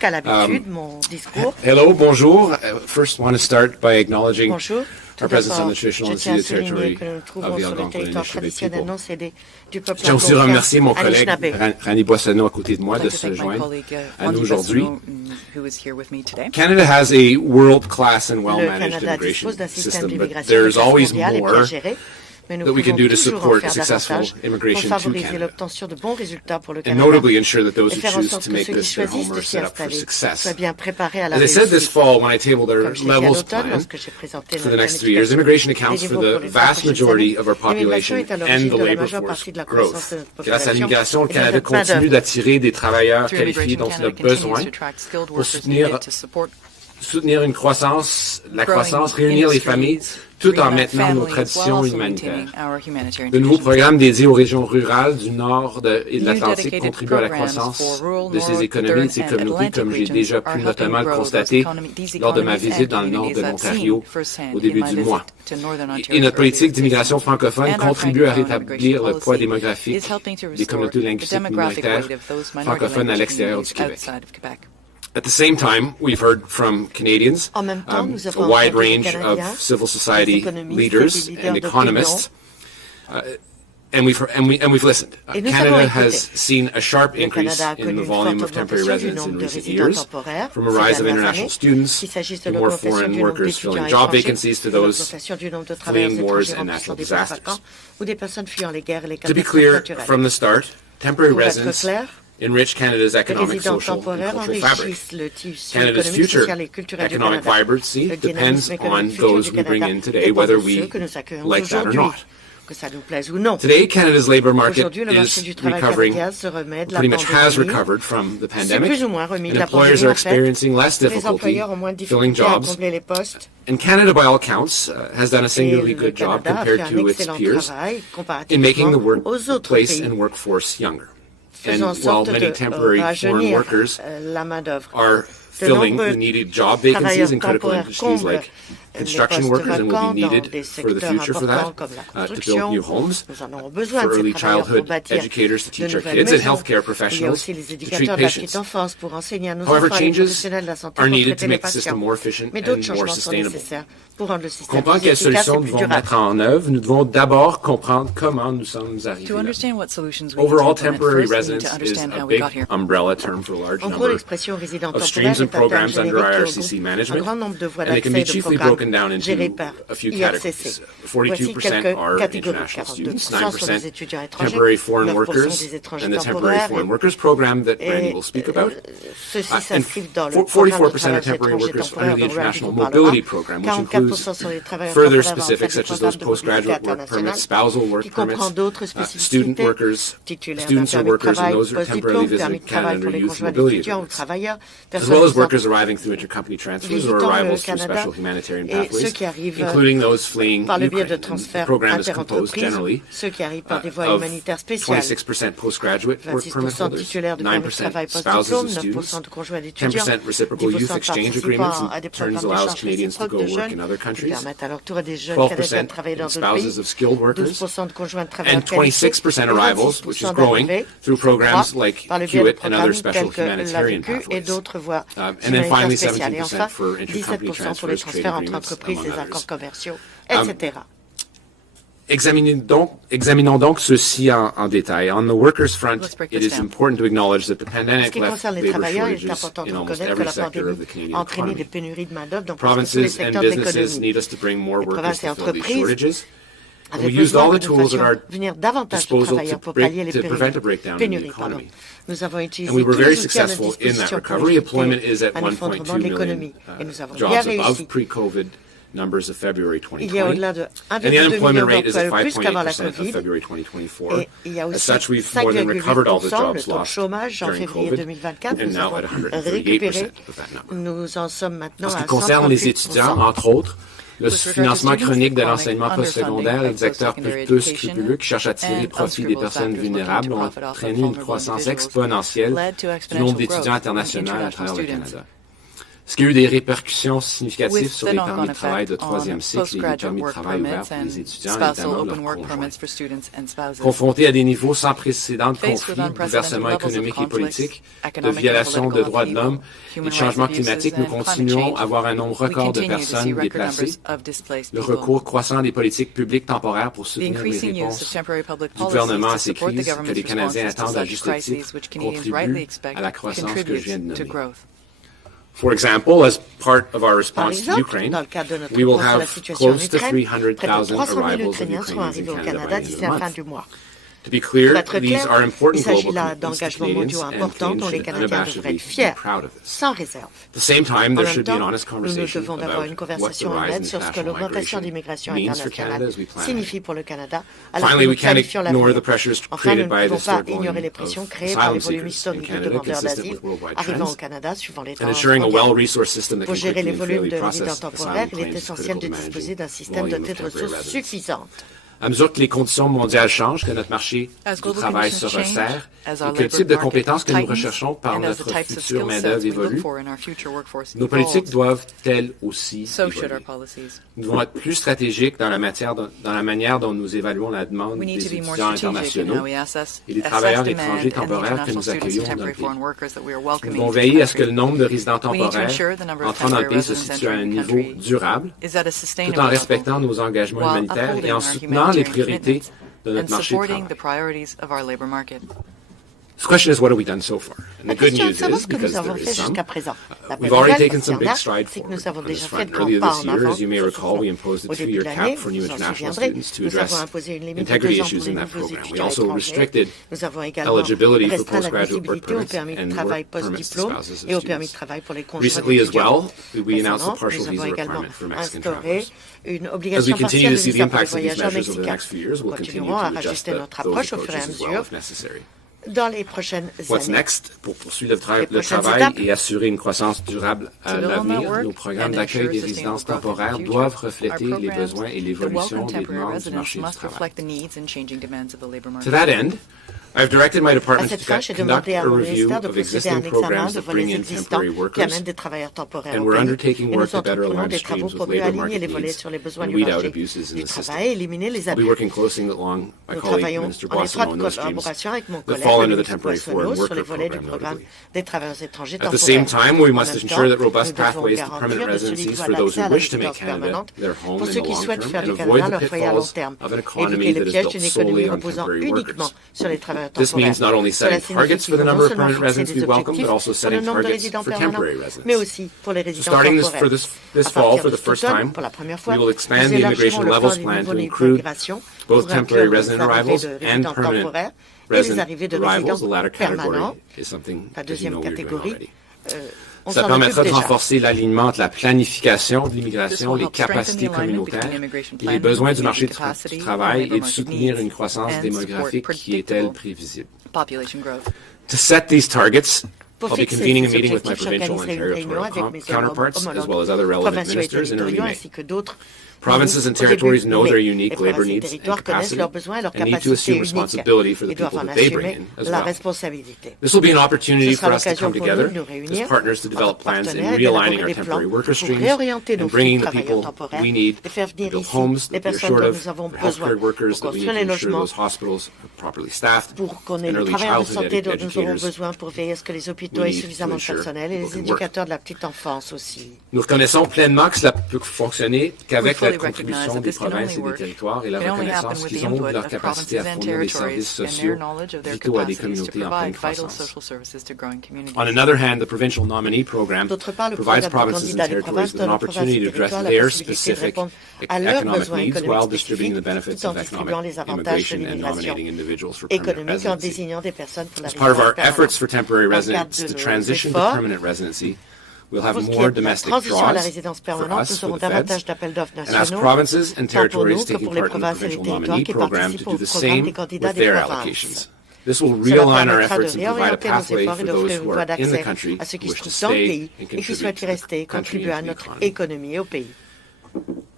qu'à l'habitude, mon discours. Hello, bonjour. First, want to start by acknowledging Bonjour. our presence on the traditional Je tiens à unceded souligner territory que nous nous of trouvons the sur le Algonquin territoire Initiative traditionnel people. non cédé du peuple J'ai aussi remercié mon collègue Anishinaabe. Rani Boissonneau à côté de moi de se joindre à nous aujourd'hui. Canada has a world-class and Le well-managed Canada immigration dispose d'un système system, but d'immigration there's de classe always mondiale et bien more géré, mais nous that we can pouvons do to toujours en support faire successful davantage pour immigration to favoriser Canada, l'obtention de bons résultats pour le and Canada notably ensure that those et who faire en choose sorte to que make ceux qui this their choisissent home de are s'y set up for installer success. soient bien préparés à la As I said this réussite. fall when I tabled our Comme je l'ai dit à levels l'automne, plan lorsque j'ai présenté for the notre next 3 years, planification immigration des accounts for niveaux pour the les vast 5 prochaines majority années, of our population l'immigration est à and l'origine the de la labor majeure force partie de la croissance growth. de notre Grâce à population l'immigration, le et de Canada notre main-d'œuvre. continue d'attirer des travailleurs qualifiés dont il a besoin pour soutenir une croissance, la croissance, réunir les familles, tout en maintenant nos traditions humanitaires. De nouveaux programmes dédiés aux régions rurales du Nord et de l'Atlantique contribuent à la croissance de ces économies et de ces communautés, comme j'ai déjà pu notamment le constater lors de ma visite dans le nord de l'Ontario au début du mois. Et notre politique d'immigration francophone contribue à rétablir le poids démographique des communautés linguistiques minoritaires francophones à l'extérieur du Québec. At the same time, we've heard from Canadians, En même temps, nous avons a wide entendu range des Canadiens, of civil des society économistes, leaders des leaders and d'opinion. economists, and we've listened. Et nous Canada avons has écouté. seen a sharp Le increase Canada a in connu the une volume forte of temporary augmentation du residents in nombre de recent résidents years, temporaires from a ces rise of dernières international années, students qu'il s'agisse de to more l'augmentation foreign du nombre workers d'étudiants filling job étrangers, vacancies to de those l'augmentation du nombre de travailleurs fleeing wars étrangers and remplissant natural des postes disasters. vacants ou des personnes fuyant les guerres et les To be catastrophes clear naturelles. from the start, temporary Pour être residence clair, enrich Canada's les economic, résidents social, and temporaires cultural fabric. enrichissent le tissu Canada's économique, future social et culturel du economic Canada. vibrancy Le depends dynamisme on économique futur those du we bring Canada in today, dépend whether de we ceux que nous accueillons like that or aujourd'hui, not. que ça nous plaise ou non. Today, Canada's labor market Aujourd'hui, le marché is du travail recovering, canadien se remet de la pretty much has pandémie. recovered from the C'est pandemic, plus ou moins remis de and la employers pandémie, are en fait. experiencing less Les difficulty employeurs ont moins de filling difficultés à jobs. combler les postes. And Canada, by all accounts, has done a Et singularly le good job Canada a fait compared un to its excellent peers travail in making the comparativement aux autres workplace pays, and workforce younger. And faisant en while sorte many de temporary foreign rajeunir workers la main-d'œuvre. are De filling nombreux the needed job vacancies in critical travailleurs industries comblent like les construction postes workers and will vacants be dans needed des for the secteurs future for importants that, comme la to build construction. new homes, Nous en aurons besoin for de ces early travailleurs pour childhood bâtir educators to de teach our nouvelles kids, and maisons. healthcare Il y a professionals aussi les to treat éducateurs de la petite patients. enfance pour enseigner à nos However, enfants et les changes professionnels de la santé are pour needed traiter to les make the system patients. more efficient Mais d'autres and more changements sont sustainable. nécessaires pour rendre le Pour système comprendre plus quelles efficace et solutions nous plus devons durable. mettre en œuvre, nous devons d'abord comprendre comment nous sommes arrivés To là. understand what solutions we need to Overall, implement temporary first, we need residence to is understand a how we big got here. umbrella term for a large En gros, number l'expression résident of temporaire streams and est un terme programs under générique qui IRCC regroupe un management, grand nombre de voies and it can be d'accès de chiefly programmes broken down gérés into par a few IRCC. categories. Voici 42% quelques are catégories. international 42% students, sont des 9% étudiants étrangers, temporary foreign 9% workers, des étrangers and the temporary temporaires. foreign workers program that Et Randy will speak about. ceux-ci And s'inscrivent dans le programme de 44% are travailleurs temporary étrangers workers temporaires under the dont Randy International vous parlera. Mobility Program, which 44% includes sont des travailleurs further temporaires dans le specifics cadre du such as those programme de mobilité postgraduate work permits, internationale, spousal work qui comprend permits, d'autres student spécificités, workers, titulaires d'un students or permis de workers, and travail, those who are temporarily post-diplôme, permis visiting de travail Canada pour under les youth conjoints mobility d'étudiants ou agreements, travailleurs, as personnes well as résidant workers arriving through intercompany transfers or visitant le arrivals through Canada special humanitarian et ceux pathways, qui arrivent including those fleeing par le biais de Ukraine. And the transferts program is composed interentreprises, generally ceux qui arrivent par des voies of humanitaires spéciales, 26% postgraduate work permit 26% holders, titulaires de permis de 9% travail spouses post-diplôme, of 9% students, de conjoints d'étudiants, 10% reciprocal youth 10% exchange agreements, participant à des and turns programmes allows d'échange Canadians to réciproque go de work jeunes in other qui countries, permettent à leur tour à des jeunes Canadiens de 12% travailler dans d'autres spouses pays, of skilled workers, 12% de conjoints de travailleurs and qualifiés, 26% et arrivals, which is 26% growing d'arrivées, through programs croît like par le biais de Hewitt and other programmes special tels que la humanitarian vécu et pathways. d'autres voies And then finally, humanitaires spéciales. Et 17% enfin, for intercompany 17% pour les transfers, trade transferts entre agreements, entreprises, among les others. accords commerciaux, etc. Examinons donc ceci en détail. On the workers' front, Let's break it this is down. important to acknowledge that the En ce pandemic qui left concerne les labor travailleurs, il est shortages important de in almost reconnaître que every la sector pandémie of the a Canadian entraîné des economy. pénuries de main-d'œuvre dans presque tous les Provinces and secteurs de businesses l'économie. need us to bring more Les workers provinces et to fill these entreprises shortages. And we avaient used all besoin the que nous tools at fassions our venir davantage de disposal travailleurs pour pallier les to prevent a breakdown in the pénuries. economy. Nous avons utilisé And we were tous very les outils à notre successful in that disposition pour recovery. Employment éviter is at un 1.2 effondrement de million l'économie. Et nous avons bien jobs réussi. above pre-COVID numbers of February Il y a 2020. au-delà de And the 1,2 million unemployment rate is at d'emplois de plus qu'avant la 5.8% of Covid. February 2024. Et il y a As aussi such, we've more than recovered all the 5,8% le jobs taux de lost chômage en during février COVID, 2024. and Nous now avons at 138% récupéré. of that number. Nous en sommes maintenant En ce à qui concerne les 138%. étudiants, entre autres, le With regard to financement students, chronique de chronic l'enseignement underfunding postsecondaire et of des acteurs post-secondary peu education scrupuleux qui cherchent à tirer and profit des unscrupulous personnes actors looking to vulnérables ont profit off of entraîné une vulnerable croissance individuals exponentielle led to du nombre exponential d'étudiants growth in internationaux à international travers le students. Canada. Est-ce qu'il y a eu des répercussions significatives sur les permis de travail de troisième cycle et les permis de travail ouverts pour les étudiants, notamment leurs conjoints? Confrontés à des niveaux sans précédent de conflits, bouleversements économiques et politiques, de violations de droits de l'homme et de changements climatiques, nous continuons à avoir un nombre record de personnes déplacées. Le recours croissant des politiques publiques temporaires pour soutenir les réponses du gouvernement à ces crises que les Canadiens attendent à juste titre contribuent à la croissance que je viens de nommer. For example, as part of our response to Ukraine, we will have close to 300,000 arrivals of Ukrainians in Canada by the end of the month. To be clear, these are important global commitments to Canadians, and Canadians should unabashedly be proud of this. At the same time, there should be an honest conversation about what the rise in international migration means for Canada as we plan ahead. Finally, we can't ignore the pressures created by the historic volume of asylum seekers in Canada, consistent with worldwide trends, and ensuring a well-resourced system that can quickly and fairly process asylum claims is critical to managing the volume of temporary residents. À mesure que les conditions mondiales changent, que notre marché du travail se resserre et que le type de compétences que nous recherchons par notre future main-d'œuvre évolue, nos politiques doivent elles aussi évoluer. Nous devons être plus stratégiques dans la manière dont nous évaluons la demande des étudiants internationaux et des travailleurs étrangers temporaires que nous accueillons dans le pays. Nous devons veiller à ce que le nombre de résidents temporaires entrant dans le pays se situe à un niveau durable, tout en respectant nos engagements humanitaires et en soutenant les priorités de notre marché du travail. The question is, what have we done so far? And the good news is, because there is some, we've already taken some big stride forward on this front. Earlier this year, as you may recall, we imposed a 2-year cap for new international students to address integrity issues in that program. We also restricted eligibility for postgraduate work permits and work permits to spouses of students. Recently as well, we announced a partial visa requirement for Mexican travelers. As we continue to see the impacts of these measures over the next few years, we'll continue to adjust those approaches as well if necessary. What's next? Pour poursuivre le travail et assurer une croissance durable à l'avenir, nos programmes d'accueil des résidences temporaires doivent refléter les besoins et l'évolution des demandes du marché du travail. To that end, I've directed my department to conduct a review of existing programs that bring in temporary workers, and we're undertaking work to better align streams with labor market needs and weed out abuses in the system. We'll be working closely along my colleague, Minister Boissonneau, on those streams that fall under the temporary foreign worker program, notably. At the same time, we must ensure that robust pathways to permanent residencies for those who wish to make Canada their home in the long term and avoid the pitfalls of an economy that is built solely on temporary workers. This means not only setting targets for the number of permanent residents we welcome, but also setting targets for temporary residents. So starting this fall, for the first time, we will expand the immigration levels plan to include both temporary resident arrivals and permanent resident arrivals. The latter category is something, as you know, we're doing already. Ça permettra de renforcer l'alignement entre la planification de l'immigration, les capacités communautaires et les besoins du marché du travail et de soutenir une croissance démographique qui est, elle, prévisible. To set these targets, I'll be convening a meeting with my provincial and territorial counterparts, as well as other relevant ministers in early May. Provinces and territories know their unique labor needs and capacity and need to assume responsibility for the people that they bring in as well. This will be an opportunity for us to come together as partners to develop plans in realigning our temporary worker streams and bringing the people we need to build homes that we're short of, healthcare workers that we need to ensure those hospitals are properly staffed, and early childhood educators we need to ensure. Nous reconnaissons pleinement que cela peut fonctionner qu'avec la contribution des provinces et des territoires et la reconnaissance qu'ils ont de leur capacité à fournir des services sociaux vitaux à des communautés en pleine croissance. On another hand, the provincial nominee program provides provinces and territories with an opportunity to address their specific economic needs while distributing the benefits of economic immigration and nominating individuals for permanent residency. As part of our efforts for temporary residents to transition to permanent residency, we'll have more domestic draws for us, for the feds, and ask provinces and territories taking part in the provincial nominee program to do the same with their allocations. This will realign our efforts and provide a pathway for those who are in the country who wish to stay and contribute to the country and to the economy.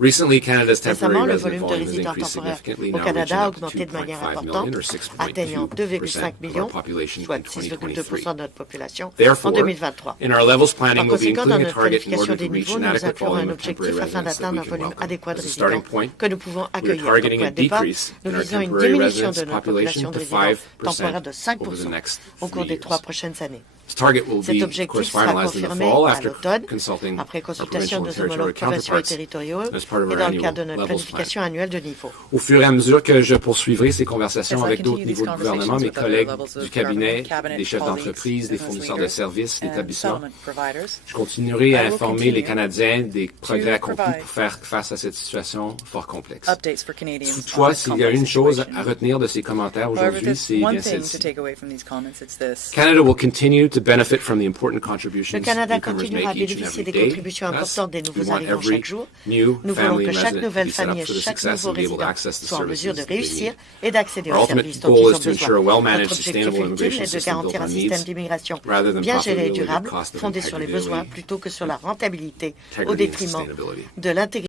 Recently, Canada's temporary Récemment, le resident volume de volume has résidents increased temporaires significantly, au now Canada a reaching up to augmenté de manière 2.5 importante, million, or atteignant 2,5 6.2% of our millions, population soit in 2023. 6,2% de notre population en Therefore, 2023. in our levels Par planning, we'll be conséquent, dans including a notre target in planification order des to reach niveaux, an nous adequate inclurons volume un of temporary objectif afin residents that d'atteindre we un can volume welcome. adéquat de As a starting résidents point, que nous pouvons we're accueillir. targeting Pour a un départ, decrease nous in our visons une temporary diminution residents de notre population population de to résidents 5% temporaires de over the 5% next au 3 cours des years. 3 prochaines années. This target will Cet be, of objectif course, sera finalized in the confirmé fall à after l'automne, consulting après our consultation provincial de and nos homologues territorial provinciaux et counterparts territoriaux as part of et our dans le annual cadre de notre levels plan. planification annuelle de niveau. Au fur et à mesure que je poursuivrai ces conversations As I avec d'autres continue these niveaux de gouvernement, mes conversations with other collègues levels of du cabinet, government, des chefs colleagues, d'entreprise, des business fournisseurs de leaders, services, and d'établissements, settlement providers, je continuerai I à will informer les continue Canadiens des progrès accomplis provide pour faire face à cette situation fort complexe. updates for Canadians on Toutefois, this s'il y a complex une chose situation. à retenir de ces commentaires However, aujourd'hui, there's c'est one bien thing to celle-ci. take away from these comments, it's this. Canada will continue to benefit from the important contributions Le Canada newcomers continuera à make each and bénéficier every des day. contributions Thus, importantes des we nouveaux want arrivants every chaque jour. new Nous voulons family que and chaque resident to nouvelle be set up famille et for the chaque success nouveau and be able to résident access the soient en mesure de services that they réussir need. et d'accéder Our aux ultimate services dont goal ils is ont to ensure besoin. a well-managed, Notre objectif sustainable ultime immigration est de system built garantir un on système needs d'immigration rather than bien géré et profitability at durable, the cost of fondé sur les integrity besoins plutôt que sur la rentabilité au and détriment sustainability. de l'intégrité